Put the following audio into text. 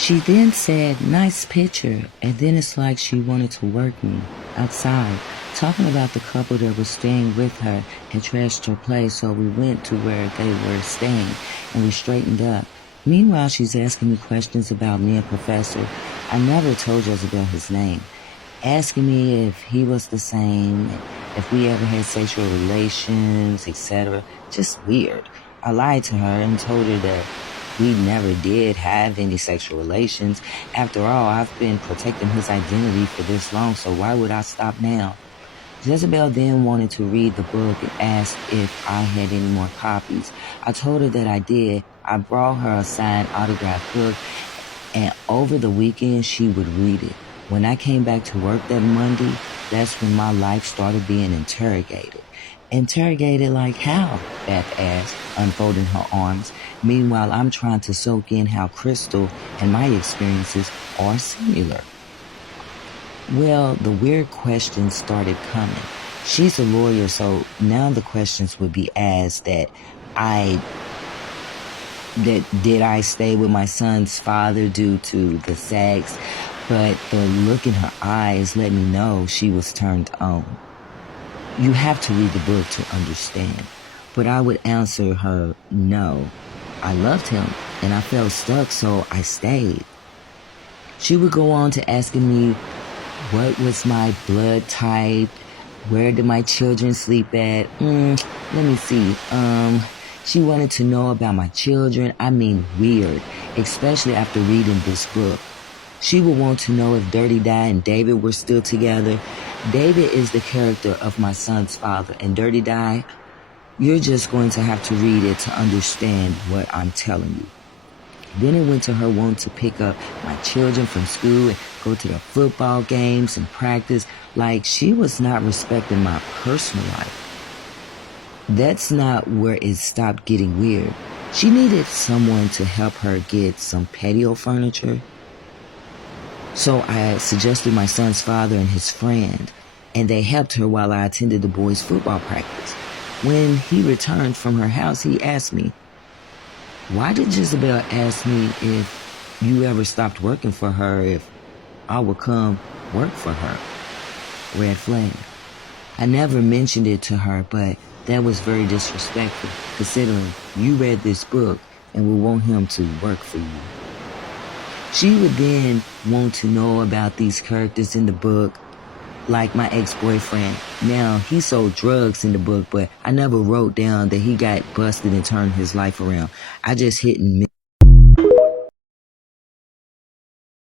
She then said, "Nice picture," and then it's like she wanted to work me outside, talking about the couple that was staying with her had trashed her place, so we went to where they were staying, and we straightened up. Meanwhile, she's asking me questions about me and Professor. I never told Jezebel his name. Asking me if he was the same, if we ever had sexual relations, etc. Just weird. I lied to her and told her that we never did have any sexual relations. After all, I've been protecting his identity for this long, so why would I stop now? Jezebel then wanted to read the book and asked if I had any more copies. I told her that I did. I brought her a signed autographed book, and over the weekend she would read it. When I came back to work that Monday, that's when my life started being interrogated. Interrogated like how? Beth asked, unfolding her arms. Meanwhile, I'm trying to soak in how Crystal and my experiences are similar. Well, the weird questions started coming. She's a lawyer, so now the questions would be asked that did I stay with my son's father due to the sex? But the look in her eyes let me know she was turned on. You have to read the book to understand. But I would answer her no. I loved him and I felt stuck, so I stayed. She would go on to asking me what was my blood type, where did my children sleep at. Let me see. She wanted to know about my children. I mean, weird, especially after reading this book. She would want to know if Dirty Di and David were still together. David is the character of my son's father, and Dirty Di, you're just going to have to read it to understand what I'm telling you. Then it went to her wanting to pick up my children from school and go to their football games and practice, like she was not respecting my personal life. That's not where it stopped getting weird. She needed someone to help her get some patio furniture. So I suggested my son's father and his friend, and they helped her while I attended the boys' football practice. When he returned from her house, he asked me, "Why did Jezebel ask me if you ever stopped working for her, if I would come work for her?" Red flag. I never mentioned it to her, but that was very disrespectful, considering you read this book and would want him to work for you. She would then want to know about these characters in the book, like my ex-boyfriend. Now, he sold drugs in the book, but I never wrote down that he got busted and turned his life around. I just hit and